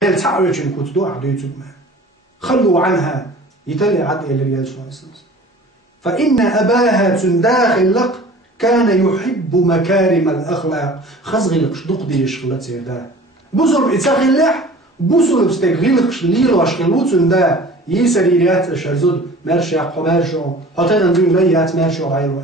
تعويشن كتدو عديتم خلوا عنها يتلي عد إلى ريال شويسنس فإن أباها تنداخل لق كان يحب مكارم الأخلاق خزغلقش دقدي يشغلت سيدا بوزر إتساخلح بوزر بستغلقش ليل واشغلو تندا يسريريات الشرزود مرشي قمارشو حتى نزول ليات مرشي وعيروا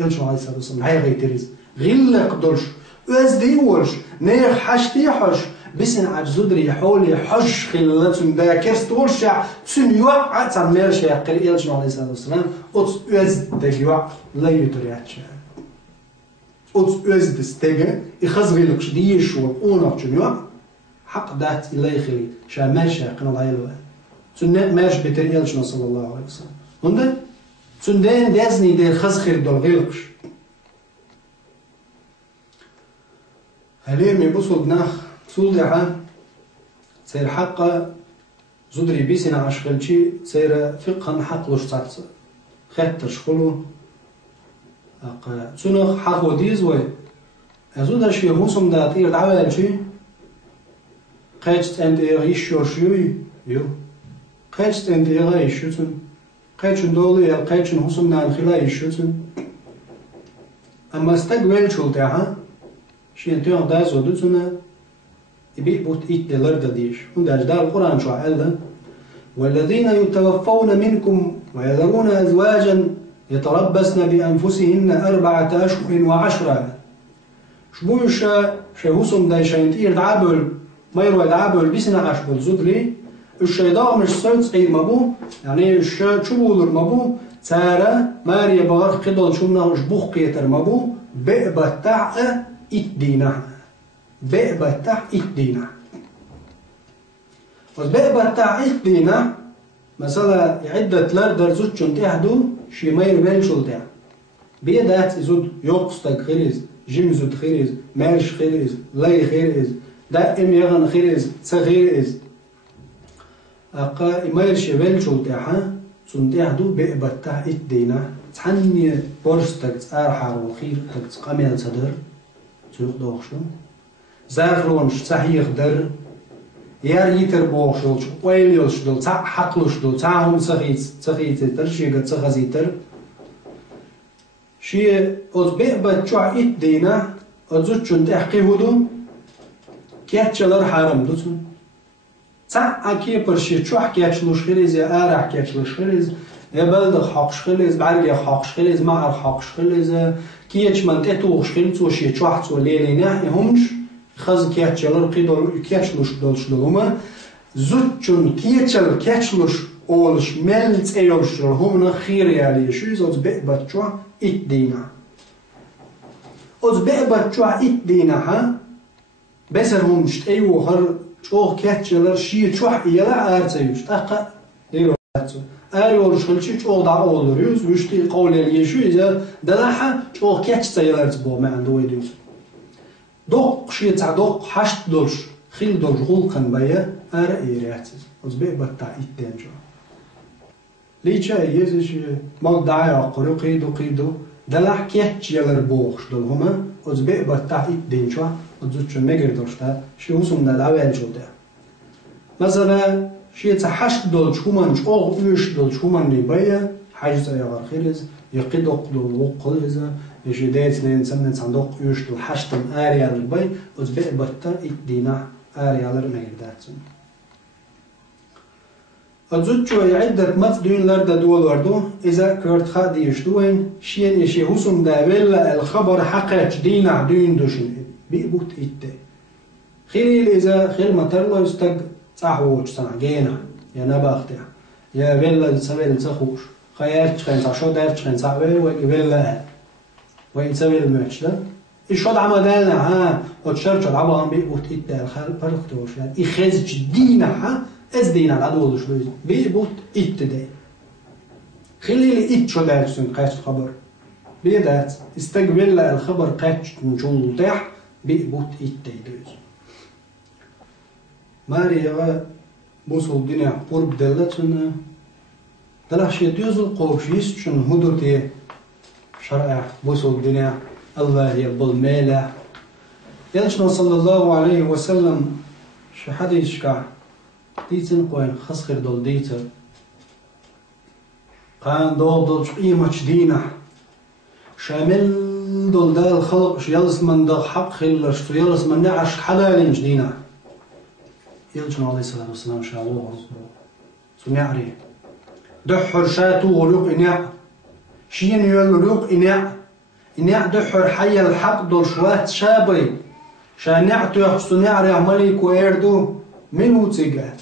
إلشو عليه الصلاة والسلام هاي غيتريز غلق دولش أزديولش نيخ حشتي حش بسن عبزودري حولي حش خلتون دا كرست ورشع تن يوع عن مرشي قل إلشو عليه الصلاة والسلام أزديوع لا يترياتش أزدستيجا يخزغلقش ديشو أونق جنيوع حق دات إلا يخلي شا مرشي قنال عيلوا تن مرش بتريالش صلى الله عليه وسلم هنده تن دين دازني دير خزخير دول غيلقش هليم يبصوا بناخ سول دحا سير حقا زدري بيسنا عشغلشي سير فقها حق لوش تعطس خاتر شخلو تنخ حقو ديزوي أزود أشي هوسم دا طير دعوال شي قاجت أنت إغيشو شيوي يو قاجت أنت إغيشو تن قاجن دولي يا قاجن هوسم دا الخلا يشوتن أما استقبل شو دحا شي انتو دا زودتنا يبي بوت إيت دلرد ديش وندرج دا القرآن شو عالدا والذين يتوفون منكم ويذرون أزواجا يتربصن بأنفسهن 4 أشهر و10 شبوش شهوسم دا شاينتير دعابل ما يروي دعابل بيسنا عشبل زدري الشيطان مش صوت عيد مبو يعني شبولر مبو تارا ماريا بغر قدل شمنا شبوخ قيتر مبو بقبتع إتدينا بقبتع إتدينا وبقبتع إتدينا مثلا عدة لردر زود شنتهدو شي ماير بين شلتها بيدات زود يقصتك خيريز جيم زود خيريز مارش خيريز لاي خيريز دائم يغن خيريز تخيريز أقا مايرش بين شلتها شنتهدو بقبتع إتدينا تحني برستك تأرحر وخير تقامل صدر تيوق دوخشو زارلونش تحيخ در يار يتر بوخشلش ويليوش دل تاع حقلش دل تاعهم تخيت ترشيغ تخزيتر شي أز بقبت شوع إتدينا أزوتشن تحقي هدو كياتشلر حرم دوتن تاع أكي برشي شوع كياتشلوش خيريز يا آرح كياتشلوش خيريز يا بلد حقش خيريز بعرق حقش خيريز معر حقش خيريز كياتش منطقتوش خيريز وشي شوع تو ليلينا يهمش خز كياتشلر قيدول كياتشلوش دولش دولما زوتشن كياتشلر كياتشلوش أولش ملت أيوش هم خير يعني شو زوج بقبت شو إتدينا أز بقبت شو إتدينا ها بس هم مش أيوه هر شو كاتشلر شيء شو يلا أرتيوش تأقى يلو أرتو أيوه شغل شيء شو ضع أولريوس وشتي قول اللي شو إذا دلها شو كاتش تيلر تبو ما عنده ويدوس دوق شيء تاع دوق حشت دولش خيل دولش غلقن بيا أرأيراتز أز بقبت تاع إتدين شو ليشا يزش ما دعاء قيدو دلح كيتش يلر بوخش دول هما أزبق بتاع إتدين شو أزوتش مجر دوشتا شو هسم ندعوال شو ده مثلا شيء تحشت دول شو من شو أيش دول شو من نبيا حاجة يا غرخيلز يقيدق دول وقلز يشي دايت نسمن صندوق أيش دول حشتم آريال البي أزبق بتاع إتدينا آريال مجر داتن أزوجو عدة مصدرين لرد دول وردو إذا كرت خادي يشتوين شين إشي هسم دابلا الخبر حقا دينا دين دوشين بيبوت إتة خيريل إذا خير مطرلا يستق صحوش صنعجينا يا نباختها يا بلا سويل صخوش خيارش خين صعشو دارش خين صعوي ويبلا ويتسوي الماتش ده إشهد عمدالنا ها وتشرش العبهم بيبوت إتة الخال برختوش يعني إخزج دينا ها از دينا العدو شوي بيبوت إت ده خلي لي إت شو دارسون قاش خبر بيدات استقبل الخبر قاش نجول طيح بيبوت إت ده ماريا بوصل الدنيا قرب دلتنا دلش يدوز القوش يسشن هدوتي شرع بوصل الدنيا الله يقبل ماله يلشنا صلى الله عليه وسلم شو حدا يشكع ديتن قوين خسخر دول ديتا قان دول قيمة دينا شامل دول دا الخلق يلس من دا حق خلش يلس من نعش حلال جدينا يلجن عليه الصلاة والسلام إن شاء الله سنعري دحر شاتو ولوق إناع شين يلوق إناع دحر حي الحق دول شوات شابي شانعتو يخصو نعري ملك ويردو من وتقات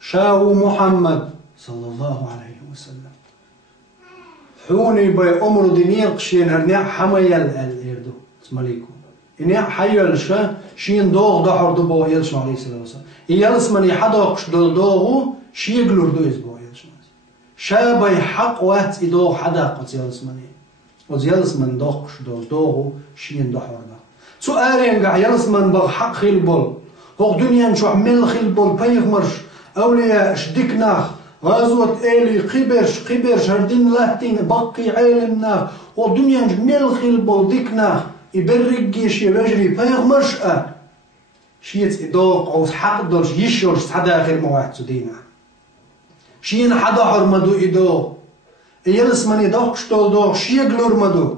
شاو محمد صلى الله عليه وسلم حوني بي أمر دينير قشين هرنع حميل الإردو اسماليكو إنع حيال شين دوغ دحر دبو يلش عليه الصلاة والسلام يلس من يحدقش دوغو شي يقلر دو يزبو يلش شابي حق وات إدوغ حدق يلس من يلس من دوغش دوغو شين دحر دا سؤالين قاع يلس من بغ حق خيل بول هو دنيا نشو عمل خيل بول بيغمرش أولياء شدكناخ غازوة إلي قبرش هردين لاتين بقي عالمنا ودنيا جميل خلبو ديكنا يبرقيش يبجري بيغمرش شيت إدوق أو حق دولش يشورش حدا آخر مواحد سدينا شين حدا حرمدو إدوق يلس من إدوقش دول شيقلور مدو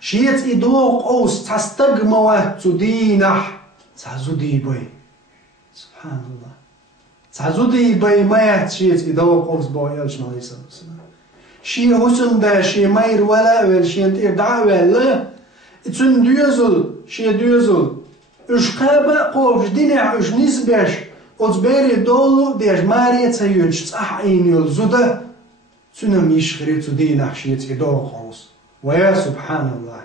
شيت إدوق أو تستق مواحد سدينا تعزو دي بي سبحان الله تعزودي باي مايت شيت إدوق أوس باي يلش عليه الصلاة والسلام شي حسن دا شي ماير ولا ولا شي انتير دعوة لا تون ديوزل شي ديوزل اش قابا قوش دينع اش نسبش وتبيري دولو ديش ماريا تسيوش صح يل زودا تونم يشخري تدينع شيت إدوق أوس ويا سبحان الله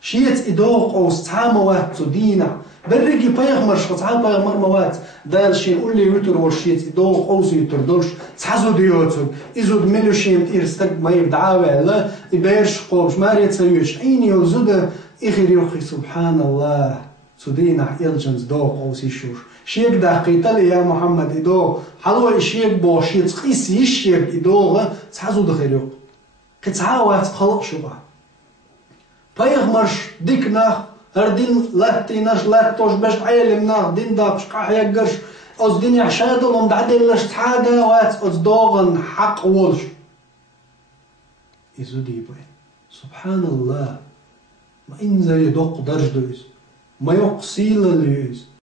شيت إدوق أوس تعاموات تدينع برقي بيغمر شخصها بيغمر موات دال شين قول لي يوتر ورشيت إدوق أوس يوتر دولش تحزو ديوتر إزود ملو شين إرستق ما يبدعاوه لا يبيرش قوش ماريا تسيوش عيني يوزود إخير يوخي سبحان الله تدينع إلجنز دوق أوس يشوش شيك دا قيتل يا محمد إدوق حلوة إشيك بو شيت قيس يشيك إدوغ تحزو دخير يوق قطعاوات خلق شبع بيغمرش ديكناخ هردين لاتيناش لاتوش باش عيلمنا دين داقش قاح يقرش أز دين يحشادو لهم دعدلش تحادا وات أز دوغن حق ولش إزو ديبوين سبحان الله ما إنزا يدوق درج دويز ما يقصيل ليز